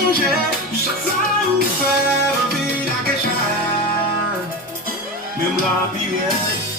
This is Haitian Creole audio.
changer. Chaque fois où faire un vie la quécha. Même la pire.